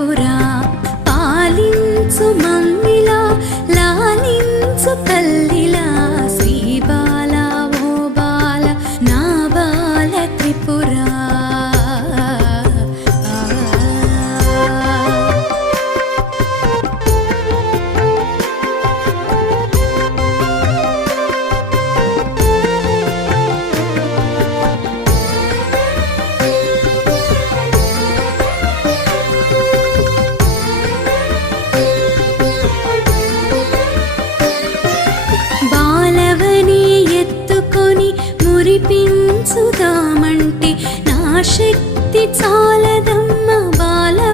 త్రిపుర పాలించు మమ్మిలా లాలించు తల్లిలా శ్రీ బాల ఓ బాల నా బాల త్రిపుర మురిపించుదామంటే నా శక్తి చాలదా